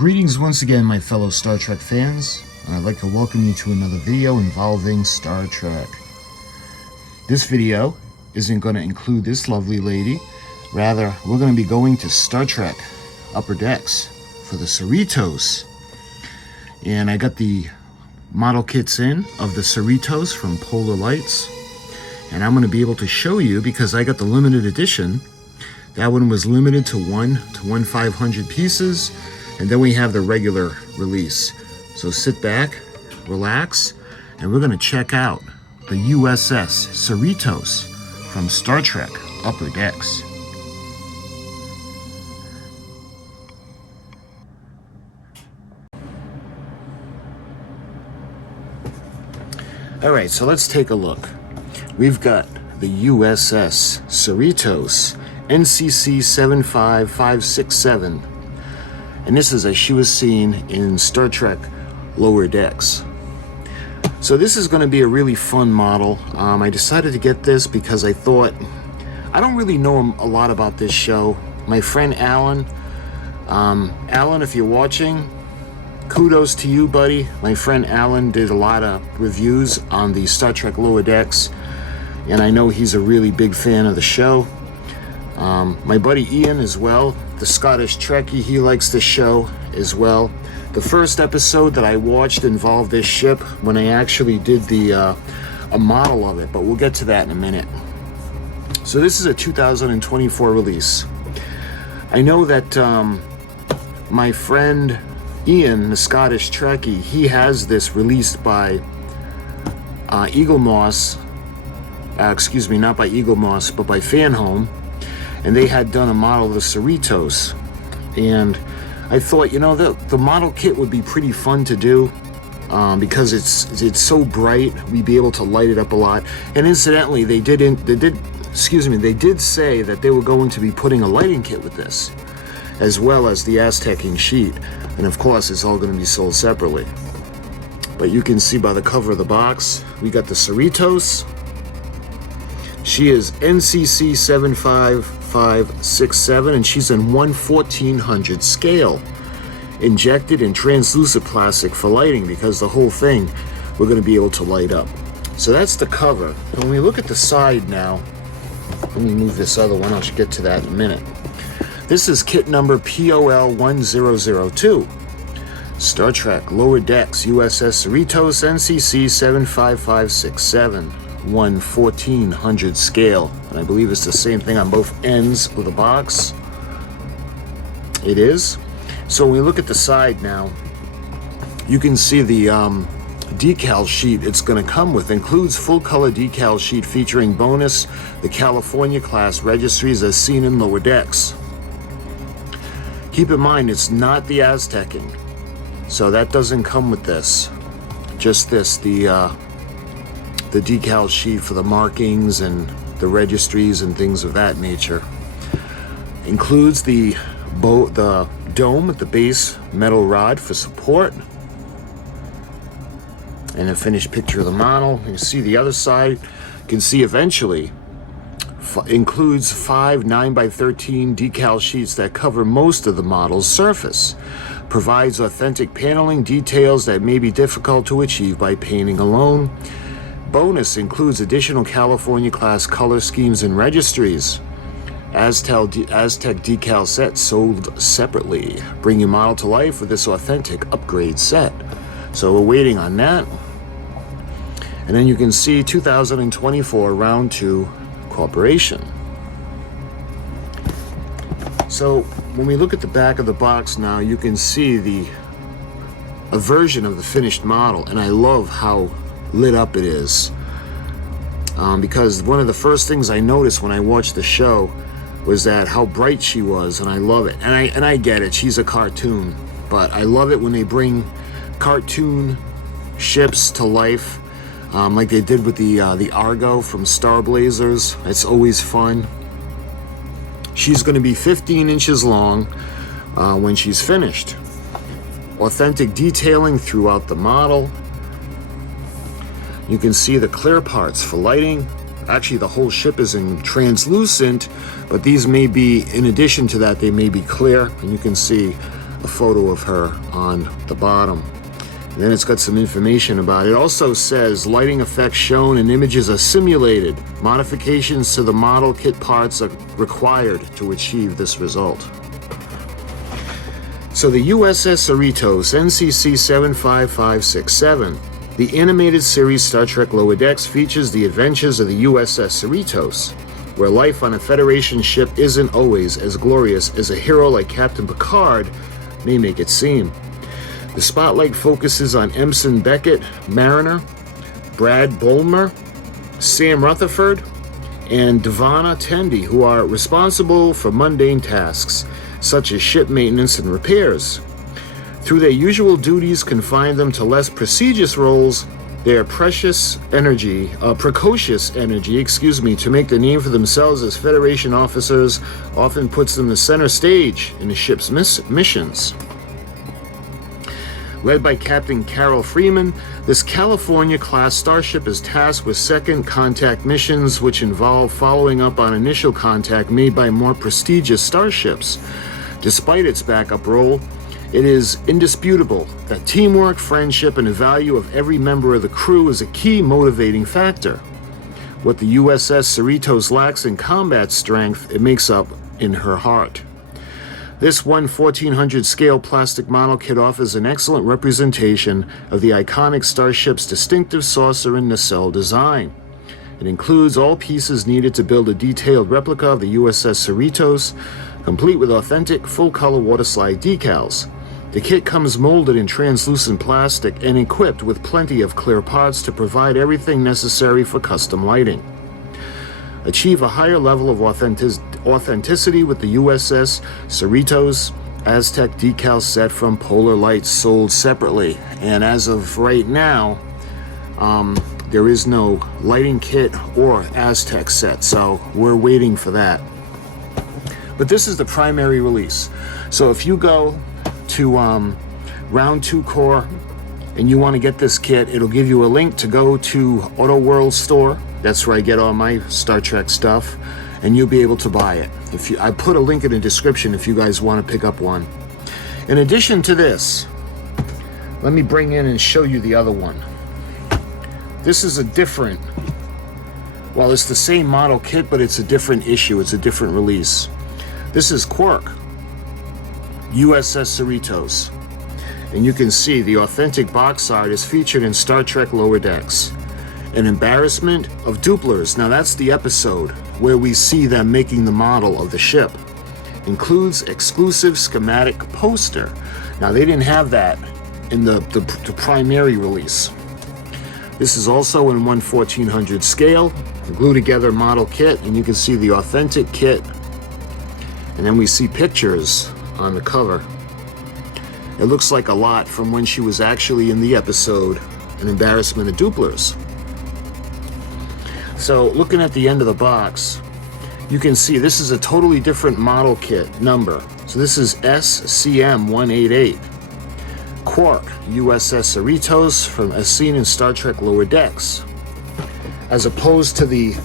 Greetings once again, my fellow Star Trek fans, and I'd like to welcome you to another video involving Star Trek. This video isn't going to include this lovely lady. Rather, we're going to be going to Star Trek Upper Decks for the Cerritos. And I got the model kits in of the Cerritos from Polar Lights. And I'm going to be able to show you, because I got the limited edition. That one was limited to 1/500 pieces. And then we have the regular release. So sit back, relax, and we're going to check out the U.S.S. Cerritos from Star Trek Upper Decks. Alright, so let's take a look. We've got the U.S.S. Cerritos NCC-75567. And this is as she was seen in Star Trek Lower Decks. So this is going to be a really fun model. I decided to get this because I thought, I don't really know a lot about this show. My friend Alan, if you're watching, kudos to you, buddy. My friend Alan did a lot of reviews on the Star Trek Lower Decks, and I know he's a really big fan of the show. My buddy Ian as well, the Scottish Trekkie, he likes the show as well. The first episode that I watched involved this ship when I actually did a model of it, but we'll get to that in a minute. So this is a 2024 release. I know that my friend Ian, the Scottish Trekkie, he has this released by Eagle Moss, excuse me, not by Eagle Moss, but by Fan Home. And they had done a model of the Cerritos, and I thought, you know, the model kit would be pretty fun to do because it's so bright. We'd be able to light it up a lot. And incidentally, they did say that they were going to be putting a lighting kit with this, as well as the Aztecing sheet. And of course, it's all going to be sold separately. But you can see by the cover of the box, we got the Cerritos. She is NCC-75567, and she's in 1/1400 scale, injected in translucent plastic for lighting, because the whole thing we're going to be able to light up. So that's the cover. When we look at the side now, let me move this other one, I'll get to that in a minute. This is kit number POL1002. Star Trek Lower Decks U.S.S. Cerritos NCC-75567. 1/1400 scale, and I believe it's the same thing on both ends of the box. It is. So when we look at the side now, you can see the decal sheet it's going to come with includes full color decal sheet featuring bonus the California class registries as seen in Lower Decks. Keep in mind, it's not the Aztecing, so that doesn't come with this. Just this, the decal sheet for the markings and the registries and things of that nature. Includes the dome at the base metal rod for support, and a finished picture of the model. You can see the other side. You can see eventually includes 5 9x13 decal sheets that cover most of the model's surface. Provides authentic paneling details that may be difficult to achieve by painting alone. Bonus includes additional California class color schemes and registries. Aztec decal set sold separately. Bring your model to life with this authentic upgrade set. So we're waiting on that. And then you can see 2024 Round 2 Corporation. So when we look at the back of the box now, you can see a version of the finished model, and I love how lit up it is, because one of the first things I noticed when I watched the show was that how bright she was, and I love it. And I get it, she's a cartoon, but I love it when they bring cartoon ships to life, like they did with the Argo from Star Blazers. It's always fun. She's going to be 15 inches long when she's finished. Authentic detailing throughout the model. You can see the clear parts for lighting. Actually, the whole ship is in translucent, but these may be, in addition to that, they may be clear. And you can see a photo of her on the bottom. And then it's got some information about it. It also says lighting effects shown and images are simulated. Modifications to the model kit parts are required to achieve this result. So the U.S.S. Cerritos NCC-75567, the animated series Star Trek Lower Decks, features the adventures of the U.S.S. Cerritos, where life on a Federation ship isn't always as glorious as a hero like Captain Picard may make it seem. The spotlight focuses on Ensign Beckett Mariner, Brad Bulmer, Sam Rutherford, and Devana Tendy, who are responsible for mundane tasks, such as ship maintenance and repairs. Through their usual duties confine them to less prestigious roles, their precocious energy to make the name for themselves as Federation officers often puts them the center stage in the ship's missions. Led by Captain Carol Freeman, this California-class starship is tasked with second contact missions, which involve following up on initial contact made by more prestigious starships. Despite its backup role, it is indisputable that teamwork, friendship, and the value of every member of the crew is a key motivating factor. What the U.S.S. Cerritos lacks in combat strength, it makes up in her heart. This 1/1400 scale plastic model kit offers an excellent representation of the iconic starship's distinctive saucer and nacelle design. It includes all pieces needed to build a detailed replica of the U.S.S. Cerritos, complete with authentic full-color waterslide decals. The kit comes molded in translucent plastic and equipped with plenty of clear parts to provide everything necessary for custom lighting. Achieve a higher level of authenticity with the U.S.S. Cerritos Aztec decal set from Polar Lights, sold separately. And as of right now, there is no lighting kit or Aztec set, so we're waiting for that. But this is the primary release. So if you go to Round 2 Core and you want to get this kit, it'll give you a link to go to Auto World store. That's where I get all my Star Trek stuff, and you'll be able to buy it. I put a link in the description if you guys want to pick up one. In addition to this, let me bring in and show you the other one. This is a different, well, it's the same model kit, but it's a different issue. It's a different release. This is Quark, U.S.S. Cerritos. And you can see the authentic box art is featured in Star Trek Lower Decks. An embarrassment of Dupplers. Now that's the episode where we see them making the model of the ship. Includes exclusive schematic poster. Now they didn't have that in the primary release. This is also in 1/1400 scale, a glue together model kit, and you can see the authentic kit. And then we see pictures on the cover. It looks like a lot from when she was actually in the episode, An Embarrassment of Dupplers. So looking at the end of the box, you can see this is a totally different model kit number. So this is SCM-188. Quark, U.S.S. Cerritos, from as seen in Star Trek Lower Decks. As opposed to the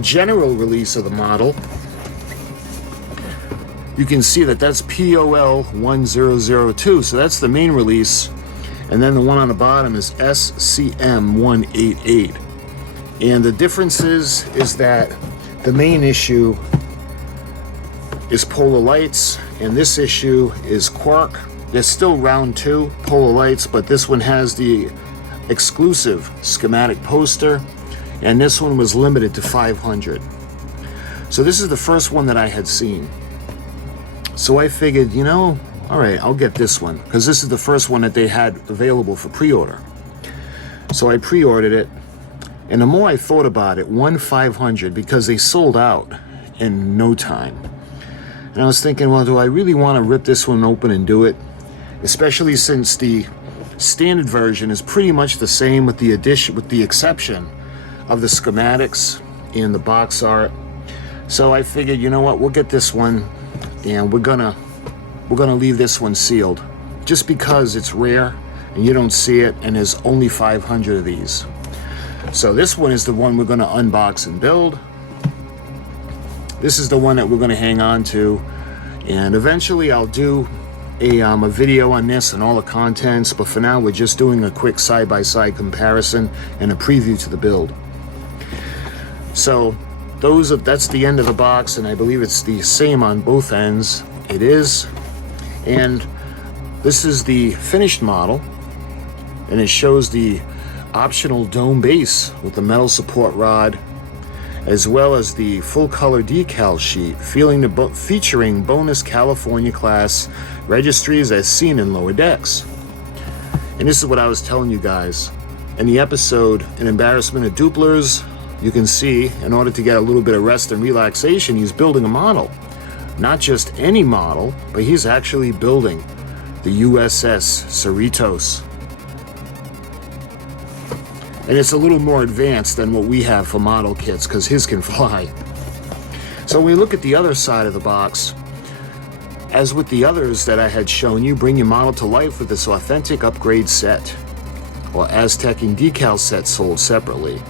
general release of the model, you can see that that's POL-1002, so that's the main release, and then the one on the bottom is SCM-188. And the difference is that the main issue is Polar Lights, and this issue is Quark. There's still Round 2 Polar Lights, but this one has the exclusive schematic poster, and this one was limited to 500. So this is the first one that I had seen. So I figured, you know, all right, I'll get this one, because this is the first one that they had available for pre-order. So I pre-ordered it, and the more I thought about it, 1/500, because they sold out in no time. And I was thinking, well, do I really want to rip this one open and do it? Especially since the standard version is pretty much the same with the exception of the schematics and the box art. So I figured, you know what, we'll get this one, and we're gonna leave this one sealed, just because it's rare and you don't see it, and there's only 500 of these. So this one is the one we're gonna unbox and build. This is the one that we're gonna hang on to, and eventually I'll do a video on this and all the contents, but for now we're just doing a quick side-by-side comparison and a preview to the build. So that's the end of the box, and I believe it's the same on both ends. It is. And this is the finished model, and it shows the optional dome base with the metal support rod, as well as the full color decal sheet featuring bonus California class registries as seen in lower decks. And this is what I was telling you guys in the episode An Embarrassment of Duplers. You can see, in order to get a little bit of rest and relaxation, he's building a model. Not just any model, but he's actually building the U.S.S. Cerritos. And it's a little more advanced than what we have for model kits, because his can fly. So when we look at the other side of the box, as with the others that I had shown you, bring your model to life with this authentic upgrade set, or Aztec and decal set sold separately.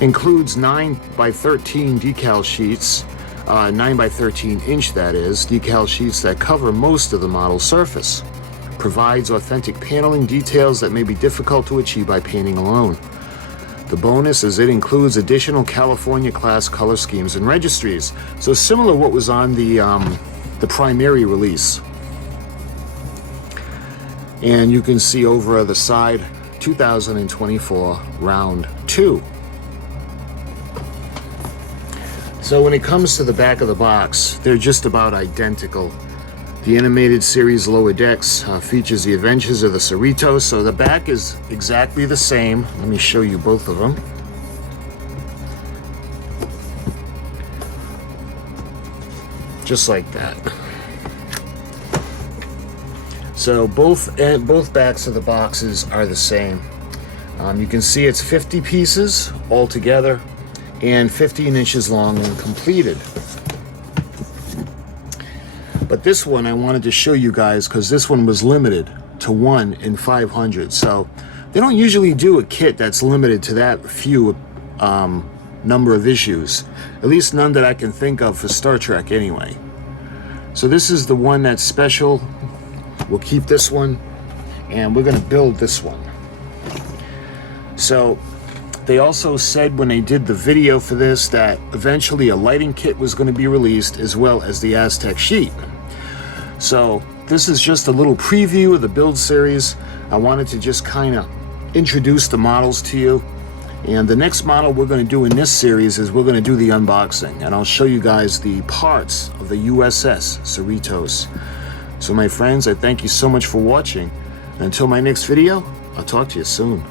Includes 9x13 decal sheets, 9x13 inch that is, decal sheets that cover most of the model surface. Provides authentic paneling details that may be difficult to achieve by painting alone. The bonus is it includes additional California class color schemes and registries. So similar to what was on the primary release. And you can see over the side 2024 round 2. So when it comes to the back of the box, they're just about identical. The animated series lower decks features the adventures of the Cerritos, so the back is exactly the same. Let me show you both of them. Just like that. So both backs of the boxes are the same. You can see it's 50 pieces all together and 15 inches long when completed. But this one I wanted to show you guys because this one was limited to 1 in 500. So they don't usually do a kit that's limited to that few number of issues. At least none that I can think of for Star Trek anyway. So this is the one that's special. We'll keep this one and we're going to build this one. So they also said when they did the video for this that eventually a lighting kit was going to be released, as well as the Aztec sheet. So this is just a little preview of the build series. I wanted to just kind of introduce the models to you. And the next model we're going to do in this series is we're going to do the unboxing. And I'll show you guys the parts of the U.S.S. Cerritos. So my friends, I thank you so much for watching. And until my next video, I'll talk to you soon.